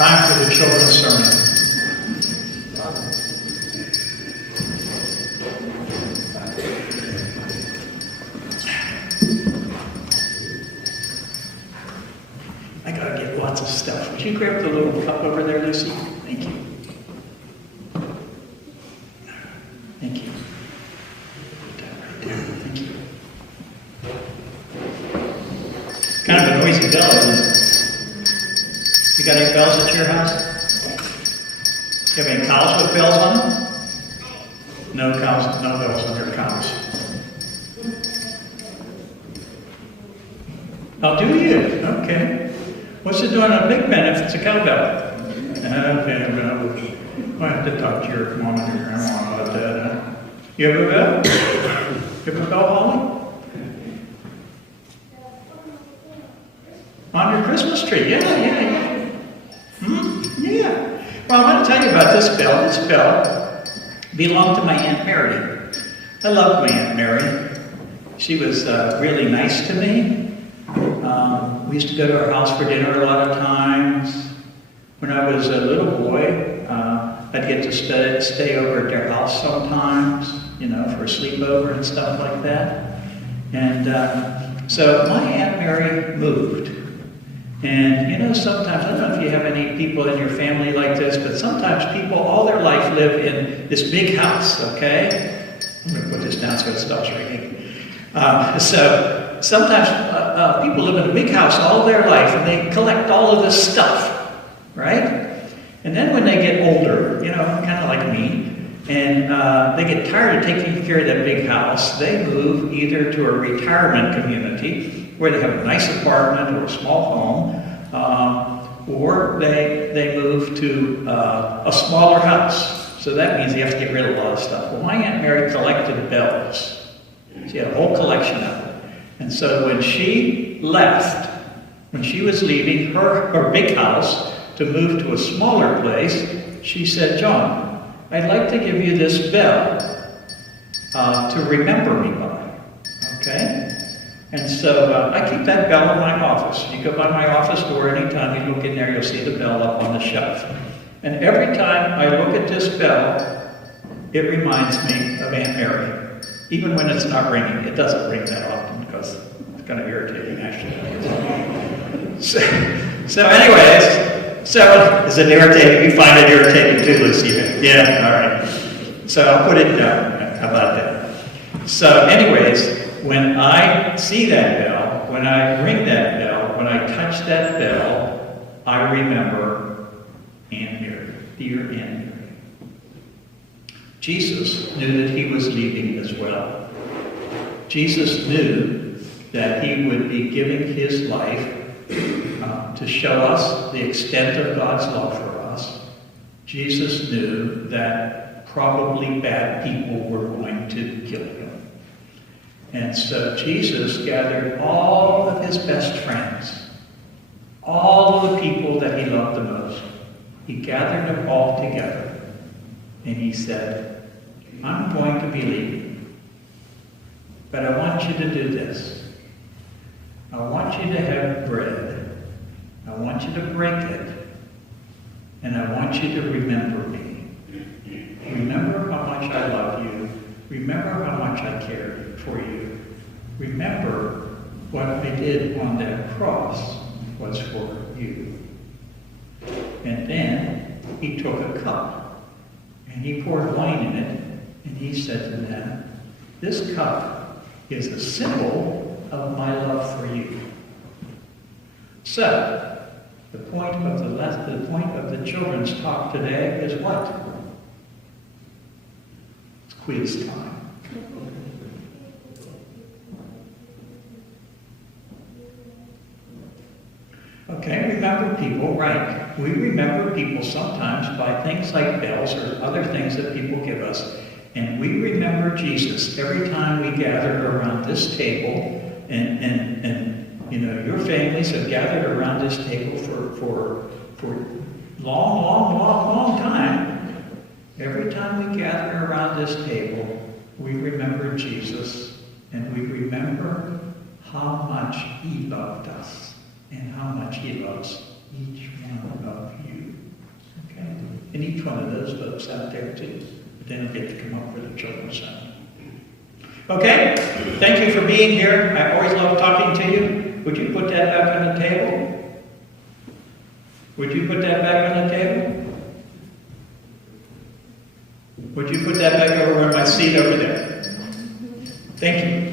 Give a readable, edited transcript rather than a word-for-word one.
Time for the children's sermon. I gotta get lots of stuff. Would you grab the little cup over there, Lucy? Thank you. Thank you. Put that right there. Thank you. Kind of a noisy bell, isn't it? You got any bells at your house? You have any cows with bells on them? No cows, no bells on your cows. Oh, do you? Okay. What's it doing on a Big Ben if it's a cowbell? Okay, well, I have to talk to your mom and your grandma about that. Huh? You have a bell? You have a bell, Holly? On your Christmas tree? Yeah. Yeah. Well, I want to tell you about this bell. This bell belonged to my Aunt Mary. I loved my Aunt Mary. She was really nice to me. We used to go to her house for dinner a lot of times. When I was a little boy, I'd get to stay over at their house sometimes, for a sleepover and stuff like that. And so my Aunt Mary moved. And sometimes, I don't know if you have any people in your family like this, but sometimes people all their life live in this big house, okay? I'm going to put this down so it stops ringing. So sometimes people live in a big house all their life and they collect all of this stuff, right? And then when they get older, kind of like me, and they get tired of taking care of that big house, they move either to a retirement community where they have a nice apartment or a small home, or they move to a smaller house. So that means they have to get rid of a lot of stuff. Well, my Aunt Mary collected bells. She had a whole collection of them. And so when she left, when she was leaving her big house to move to a smaller place, she said, "John, I'd like to give you this bell to remember me by." Okay? And so I keep that bell in my office. You go by my office door anytime you look in there, you'll see the bell up on the shelf. And every time I look at this bell, it reminds me of Aunt Mary. Even when it's not ringing. It doesn't ring that often because it's kind of irritating, actually. So anyways, is it irritating? You find it irritating too, Lucy? Yeah, all right. So I'll put it down. How about that? So anyways, when I see that bell, when I ring that bell, when I touch that bell, I remember Aunt Mary, dear Aunt Mary. Jesus knew that he was leaving as well. Jesus knew that he would be giving his life to show us the extent of God's love for us. Jesus knew that probably bad people were going to kill him. And so Jesus gathered all of his best friends, all of the people that he loved the most. He gathered them all together. And he said, "I'm going to be leaving, but I want you to do this. I want you to have bread. I want you to break it. And I want you to remember me. Remember how much I love you. Remember how much I cared for you. Remember what I did on that cross was for you." And then he took a cup and he poured wine in it, and he said to them, "This cup is a symbol of my love for you." So, the point of the children's talk today is what? It's quiz time. Okay, remember people, right. We remember people sometimes by things like bells or other things that people give us. And we remember Jesus every time we gather around this table. And your families have gathered around this table for long time. Every time we gather around this table, we remember Jesus. And we remember how much he loved us. And how much he loves each one of you. And each one of those folks out there too. But they don't get to come up for the children's Sunday. Okay, thank you for being here. I always love talking to you. Would you put that back on the table? Would you put that back on the table? Would you put that back over on my seat over there? Thank you.